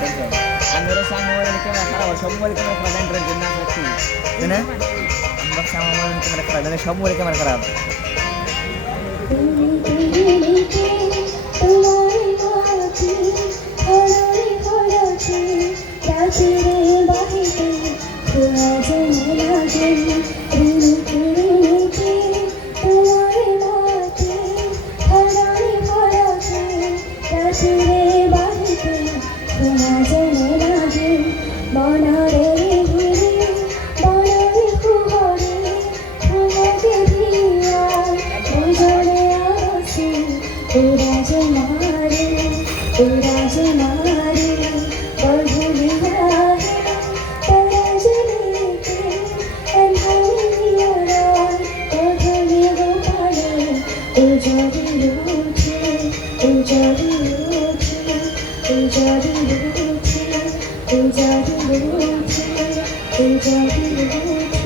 দেখবেন আমি ওরা আমার মোবাইলের ক্যামেরা খারাপ সব মোবাইল ক্যামেরা খারাপ অ্যান্ড্রয়েড জন্য আছে তাই না আমি ভাবছি আমার মোবাইল ক্যামেরা খারাপ মানে সব মোবাইল ক্যামেরা খারাপ Jadi lucu, jadi lucu.